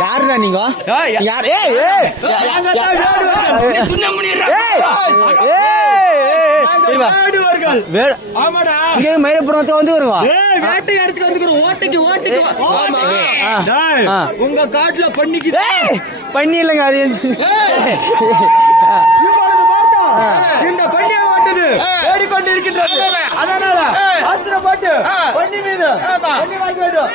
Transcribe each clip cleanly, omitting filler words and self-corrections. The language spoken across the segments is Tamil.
யாருடா நீங்க யார் மயிலப்புறத்துல வந்து வருவா வேட்டை இடத்துக்கு வந்து ஓட்டைக்கு ஓட்டைக்கு உங்க காட்டுல பண்ணிக்கு பண்ணி இல்லைங்க அது இந்த பண்ணியை ஓட்டுது ஓடிக்கொண்டு இருக்கின்றது. அதனால ஆத்திர பாட்டு பண்ணி மீது பண்ணி வாங்கி வேண்டும்.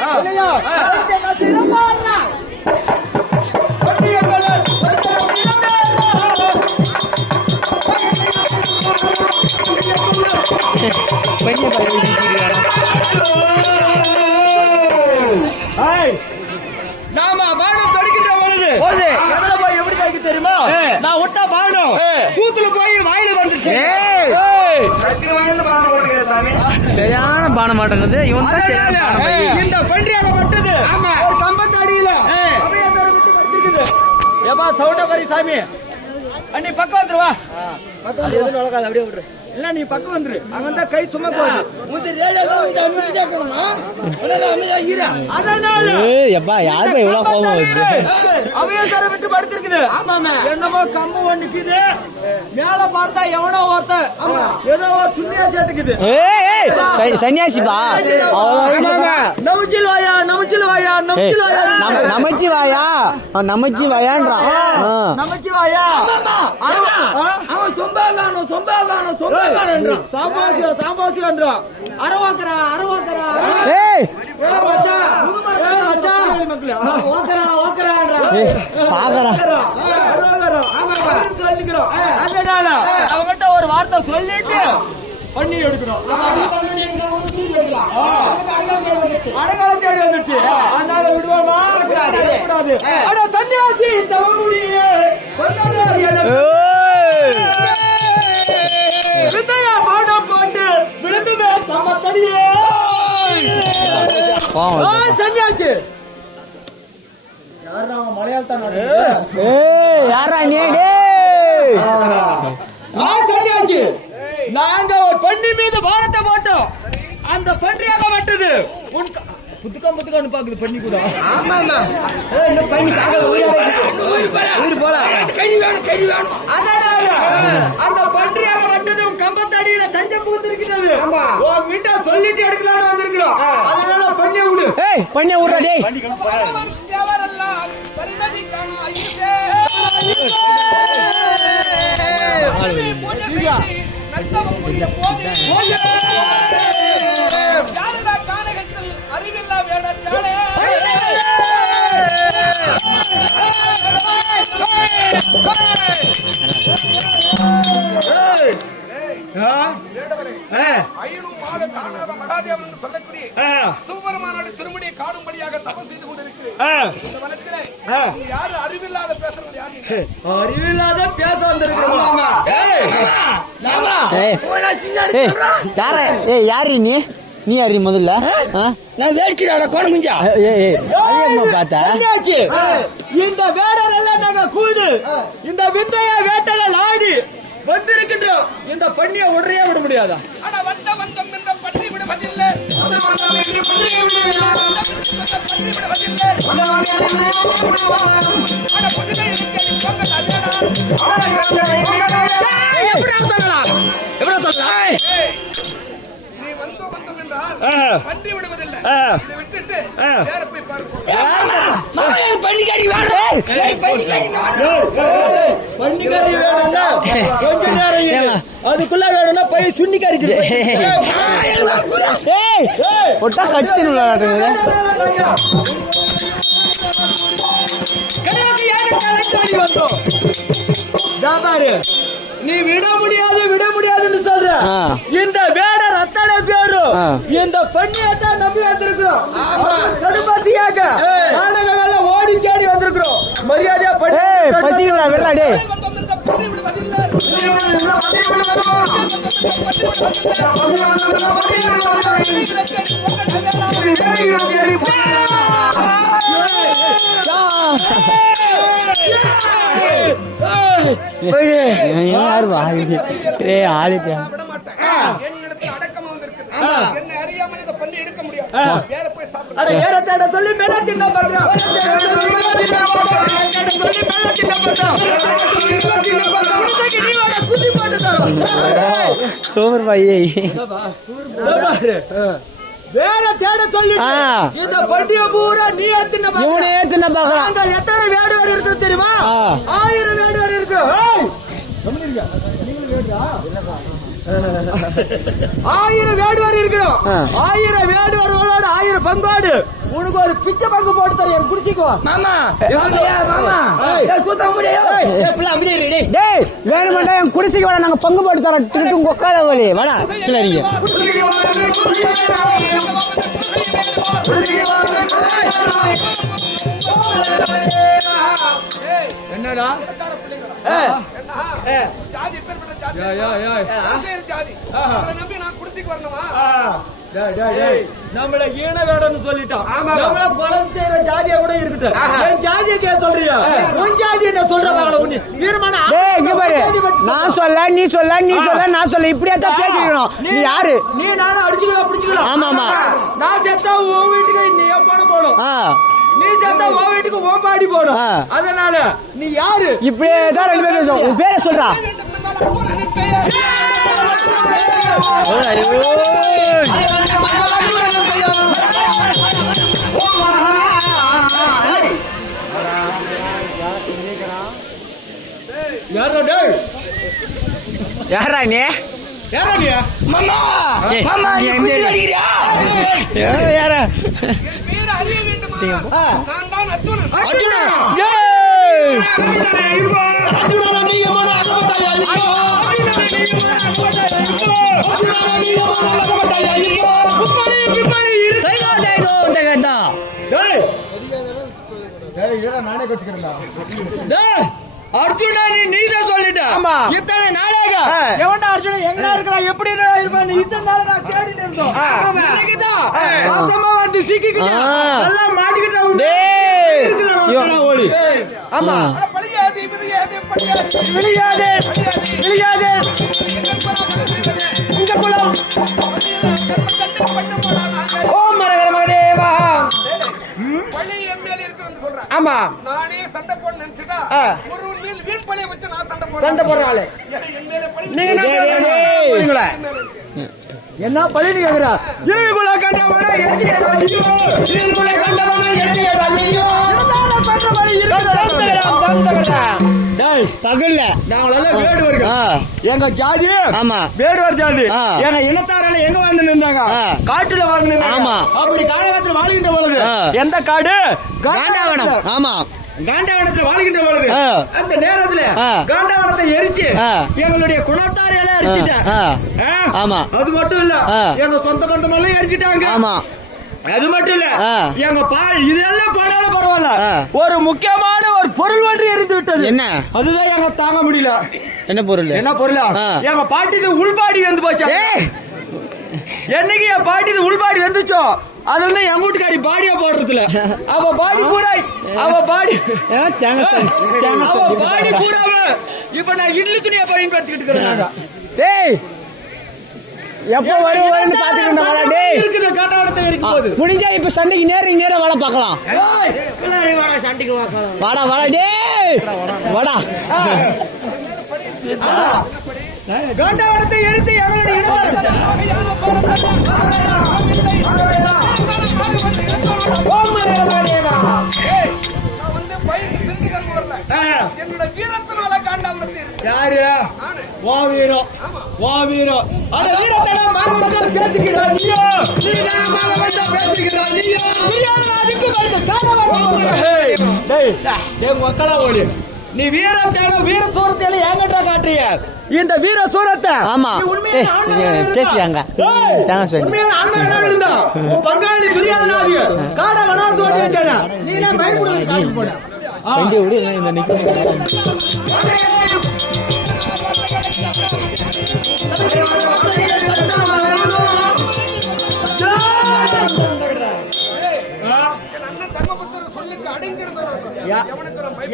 நாம பாடம் தடுக்கின்ற பொழுது எப்படி கைக்கு தெரியுமா? நான் ஒட்டா பாடம் கூத்துல போய் வாயில வந்துருச்சு. சரியான பான மாட்டேங்குது இவன் இந்த பன்றியாக பட்டது ஒரு கம்பத்து அடியில விட்டு படுத்திருக்குது. ஏப்பா சவுண்ட கறி சாமி அண்ணி பக்கம் வந்துருவா. அப்படியே விடுற இல்ல நீ பக்கம் வந்துரு. அவன் தான் கை சும்மா போகுது. யாரு இவ்வளவு கோபம் வருது? அவையசார விட்டு படுத்திருக்குது. என்னமோ கம்பு ஒண்ணுக்குது. மேல பார்த்தா எவனோ ஒருத்தன் ஏதோ சுண்ணியா சேர்த்துக்குது. சன்னியாசிப்பா நமச்சில் வாயா நமச்சில் வாயா நமச்சில் வாயா நமச்சி வாயா நமச்சி வாயான்றான். நமச்சி வாயா அவன் சொம்பா வேணும் சொம்பா வேணும் சொம்பா வேணும் சாம்பாசி சாம்பாசி என்றான். அரவாக்கரா அரவாக்கரா அவங்கிட்ட ஒரு வார்த்தை சொல்லிட்டு பண்ணி எடுக்கிறோம். அடையாள தேடி வந்துச்சு. அதனால விடுவோமா கூடாது. அட சன்னியாசி தவமுடியே பாடம் போட்டு விழுந்துமே சமத்தடியே சன்னியாசி யாரா மலையாளத்தான் யாரா நீ சன்னியாசி நாங்க ஒரு பண்ணி மீது பானத்தை போட்டோம். அந்த பன்றியாக வட்டது புத்துக்கம் புத்துக்கான்னு பாக்குது பண்ணி கூட. அந்த பன்றியாக வட்டது கம்பத்தடியில தஞ்சை பூத்திருக்கிறது. வீட்டை சொல்லிட்டு எடுக்கலாம்னு வந்திருக்கிறோம். அதனால பண்ணிய விடு. பண்ணிய விடுறா டேய். அறிவில்லா வேடத்தாலே காணாத மகாதேவன் என்று சொல்லக்கூடிய சிவபெருமானோட திருமணியை காணும்படியாக தபம் செய்து கொண்டிருக்கிறேன். இந்த வனத்திலே யாரு அறிவில்லாத பேசுறது யாரு? அறிவில்லாத பேச வந்திருக்கிறோம். யாரு நீ நீ யாரு முதல்ல? நான் வேடிக்கிறாட கோண குஞ்சா பார்த்தா இந்த வேடர் எல்லாம் நாங்க கூடு இந்த விந்தைய வேட்டகள் ஆடி வந்திருக்கின்றோம். இந்த பண்ணிய உடனே விட முடியாதா? ஆனா வந்த வந்தம் இந்த பண்ணி விடுவதில்லை. பன்றி விடுவதில்லை. விட்டுட்டு வேற போய் பன்னிக்காரி அதுக்குள்ள வேணும்னா போய் சுண்ணிக்காரி டேய் ஒட்டா கட்சி விளையாடுறது நீ விட முடியாதுன்னு சொல்ற இந்த வேடர் அத்தனை பேரும் இந்த பெண்ணியத்தான் நம்பி வந்திருக்கிறோம் கடுப்பாத்தியாக நாடகம் ஓடி தேடி வந்திருக்கிறோம் மரியாதையா பசிக்கிறா விளையாடே என்னை அறியாமல் இதை பண்ணி எடுக்க முடியாது வேற போய் சாப்பிடு வேற சொல்லி மேல தின்ன பாக்குறோம் சூப்பர் பையே வேற தேட சொல்லி இந்த பண்டிகை பூரா நீ ஏத்தின பாக்கலாம் எத்தனை வேடுவர் இருக்கு தெரியுமா 1000 வேடுவர் இருக்கு 1000 வேடுவர் இருக்கிறோம் 1000 வேடுவர்களோட 1000 பங்கோடு உனக்கு ஒரு பிச்சை பங்கு போட்டு தர என் குடிச்சிக்கோ மாமா டேய் வேணுமாண்டா என் குடிச்சிக்கு வாடா நாங்க பங்கு போட்டு தரோம் டிக்கெட்டும் உட்கார வழி வாடா சரிங்க என்னடா ஜாதி பேர்பட்ட ஜாதி நம்பி நான் குடிச்சிக்கு வரணுமா நம்மள ஈன வேடன்னு சொல்லிட்டோம் நம்மள பலம் செய்யற ஜாதியா கூட இருக்கட்டும் என் ஜாதியை சொல்றியா உன் ஜாதி என்ன சொல்றாங்க நான் சொல்ல நீ சொல்ல நான் சொல்ல இப்படியே தான் பேசிக்கணும் நீ யாரு நீ நானும் அடிச்சுக்கலாம் பிடிச்சுக்கலாம் ஆமா நான் செத்தா உன் வீட்டுக்கு நீ பணம் போடும் நீ செத்தா உன் வீட்டுக்கு உன் பாடி போடும் அதனால நீ யாரு இப்படியே தான் 2 பேரும் உன் பேரை சொல்றா யாரா நீ மாமா மாமா நீ குச்சி அடிக்கிறியா யாரா வீர அறிய வேண்டுமா நான் தான் அர்ஜுனன் நானே அர்ஜுனா நீதான் சொல்லிட்ட இத்தனை நாளாக எவன்டா அர்ஜுனா எங்க இருக்கிறான் எப்படி இருப்பான் இத்தனை நாள் நான் தேடிட்டு இருந்தோம் இன்னைக்குதான் வாசமா வந்து சிக்கிக்கிட்டேன் எல்லாம் மாட்டிக்கிட்டேன் ஓடி ஆமா பழியாது விழியாது உங்க குலம் ஓம் மரகர மகதேவா பழி என் மேல இருக்குதுன்னு சொல்றேன் ஆமா நானே சண்டை போட நினைச்சுட்டா ஒரு மேல் வீண் பழிய வச்சு நான் சண்டை போடுறாளே என் மேல பழி நீங்க என்ன பழி கேக்குறா ஈகுல கண்டவன ஈகுல கண்டவன பகல்ல நாங்களெல்லாம் வேடுவர்கள் எங்க ஜாதி ஆமா வேடுவர் ஜாதி எங்க இனத்தாரால எங்க வாழ்ந்து நின்றாங்க காட்டுல வாழ்ந்து ஆமா அப்படி காலகட்டத்தில் வாழ்கின்ற பொழுது எந்த காடு காண்டாவனம் ஆமா காண்டாவனத்தில் வாழ்கின்ற பொழுது அந்த நேரத்துல காண்டாவனத்தை எரிச்சு எங்களுடைய குணத்தாரை எல்லாம் எரிச்சிட்டேன் ஆமா அது மட்டும் இல்ல எங்க சொந்த பந்தம் எல்லாம் எரிச்சிட்டாங்க ஆமா அது மட்டும் இல்ல எங்க இதெல்லாம் பண்ணால பரவாயில்ல ஒரு முக்கியமான ஒரு பொருள் ஒன்று எரிந்து விட்டது என்ன அதுதான் எங்க தாங்க முடியல என்ன பொருள் எங்க பாட்டி உள்பாடி வந்து போச்சு என்னைக்கு என் பாட்டி உள்பாடி வந்துச்சோ அது வந்து என் வீட்டுக்காரி பாடியா போடுறதுல அவ பாடி பூரா இப்ப நான் இட்லி துணியா பயன்படுத்திக்கிட்டு இருக்கிறேன் டேய் எப்ப வருவான்னு பாத்துக்கிட்டு முடிஞ்சா இப்ப சண்டைக்கு நேர வாழ பாக்கலாம் சண்டைக்கு வாடா டேய் வாடா காண்டாவனத்தை எடுத்து என்னோட வீரத்தினால காண்டாவனத்தை யாரு வா வீரம் வா வீரம் அந்த வீரத்தனம் மாதவன் பேசுகிறான் நீயோ அதுக்கு வருது என் மக்களா ஓடி நீ வீரம் தேடும் வீர சூரத்தை என்கிட்ட காட்டுறிய இந்த வீர சூரத்தை ஆமா பேசுறாங்க பங்காளி துரியாதனாக காட வனார்ந்து ஓட்டியா நீ பயப்படுறது காட்டு போன இந்த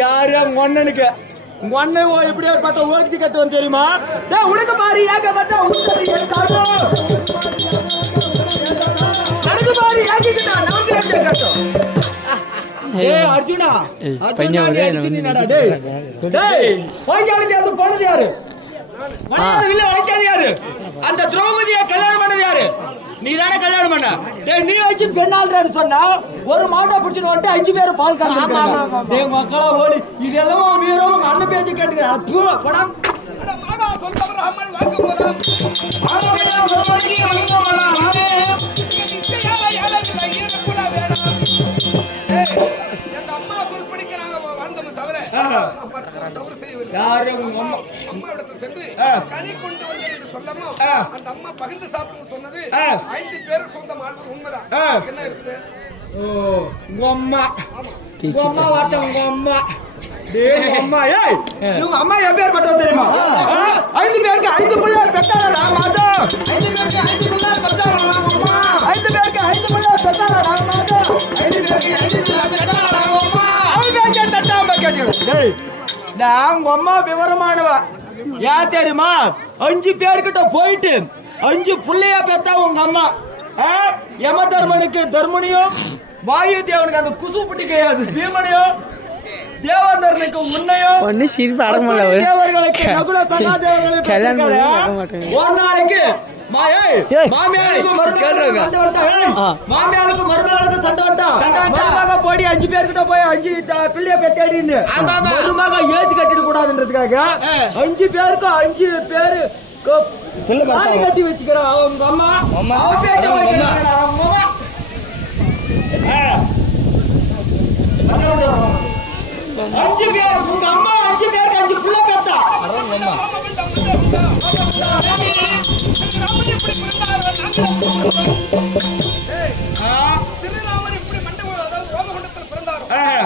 யாரு ஒன்னனுக்கு ஒன்னு எப்படியா பார்த்தா ஓகி கட்டுவோம் தெரியுமா உனக்கு பாரு ஏக பார்த்தா எனக்கு பாரு ஏகிக்கிட்டா நான் கட்டும் அர்ஜுனா போனது யாரு யாரு அந்த திரௌபதியை கல்யாணம் பண்ணது யாரு நீ தானே கல்யாணம் பண்ண நீ வச்சு பெண்ணாள்றான்னு சொன்னா ஒரு மாட்டை பிடிச்சிட்டு வந்துட்டு 5 பேர் பால் காமிச்சு மக்களா ஓடி இதெல்லாம் வீரம் அண்ணன் பேச்சு கேட்டுக்கிறேன் படம் எங்க அம்மா சொல் படிக்க நாங்க வாழ்ந்தோம் தவிர தவறு செய்யவில்லை. அம்மா இடத்துல சென்று கனி கொண்டு வந்தேன் என்று சொல்லமோ அந்த அம்மா பகிர்ந்து சாப்பிட்டு சொன்னது 5 பேர் சொந்தம் ஆள்வது உண்மைதான். என்ன இருக்குது? உங்க அம்மா வார்த்தை உங்க அம்மா அம்மா உங்க அம்மா எப்பேற்பட்டது தெரியுமா 5 பேருக்கு 5 பிள்ளையார் பெற்றாரா மாதம் 5 பேருக்கு 5 பிள்ளையார் பெற்றாரா 5 பேருக்கு 5 பிள்ளையார் பெற்றாரா மாதம் 5 பேருக்கு 5 பிள்ளையார் பெற்றாரா அம்மா அவங்க தட்டாம கேட்டீங்க நான் உங்க அம்மா விவரமானவ ஏன் தெரியுமா 5 பேர்கிட்ட போயிட்டு 5 பிள்ளையா பெத்தா உங்க அம்மா யம தர்மனுக்கு தர்மனியும் வாயு தேவனுக்கு அந்த குசுப்பட்டி கிடையாது பீமனையும் தேவதர்னுக்கு உன்னையும் தேவர்களுக்கு நகுல சகாதேவர்களுக்கு ஒரு நாளைக்கு மாமியாளுக்கு மருமகளுக்கு சண்டை வட்டான் மருமக போடி 5 பேர்கிட்ட போய் 5 பிள்ளைய பெத்தாடின்னு மருமக ஏசி கட்டிட கூடாதுன்றதுக்காக 5 பேருக்கு 5 பேரு கட்டி வச்சுக்கிறான் அவங்க அம்மா அஞ்சு பேர் உங்க அம்மா 5 பேருக்கு 5 பிள்ளை பெத்தா திருநாமர் இப்படி மண்டபம் அதாவது ஓமகுண்டத்தில் பிறந்தாரோ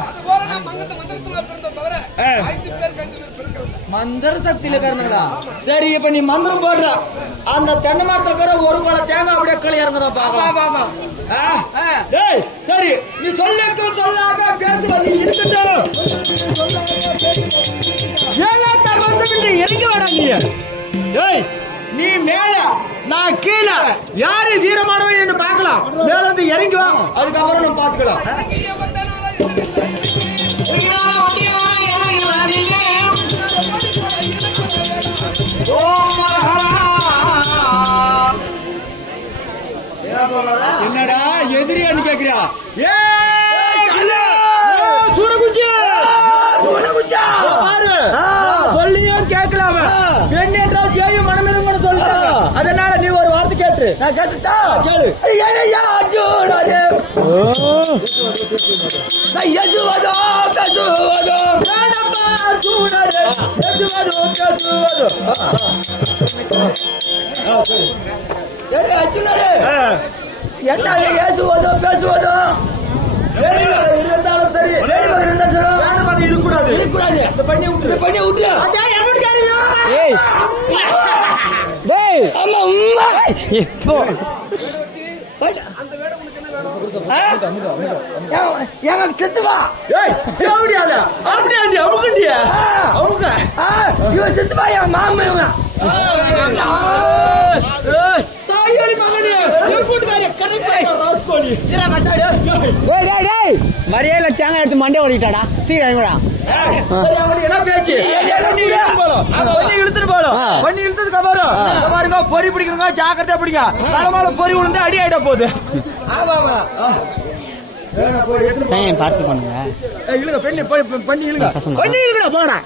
அதுபோல நான் மங்கத்த மந்திரத்துல பிறந்தோம் தவிர 5 பேருக்கு 5 பேர் பிறக்கவில்லை. மந்திர சக்தியில பிறந்தா சரி இப்ப நீ மந்திரம் போடுற அந்த தென்னை மரத்தை பேர ஒரு குல தேங்காய் அப்படியே களி இறங்குறா சரி நீ சொல்லுக்கு சொல்லாத பேசி வந்து இருக்கட்டும் எதுக்கு வர நீ மேல நான் கீழே யாரு வீரமானவன் என்று பார்க்கலாம் மேல இருந்து இறங்கி வா அதுக்கப்புறம் நம்ம பார்த்துக்கலாம் என்னடா எதிரியான்னு கேக்குறியா சொல்லியும் கேட்கலாம பெண் என்றால் செய்யும் மனமிருங்கன்னு சொல்றாங்க அதனால நீ ஒரு வார்த்தை கேட்டு நான் கேட்டுட்டா கேளு எதுவதோ பேசுவதோ என்ன ஏசுவதோ பேசுவதோ இருந்தாலும் சரி இருக்கக்கூடாது பண்ணி விட்டு இப்போ எங்க செத்துவா அப்படியா அமுக்குண்டியா அவங்க இவன் செத்துவா என் மாமன் மரியாதை தேங்காய் எடுத்து மண்டே ஓடிட்டாடா சீக்கிரம் பொறி பிடிக்கிறவங்க ஜாக்கிரதையா பிடிங்க தலைமால பொறி விழுந்து அடி ஆயிட போகுது பார்சல் பண்ணுங்க இழுங்க பெண்ணு பண்ணி இழுங்க போடா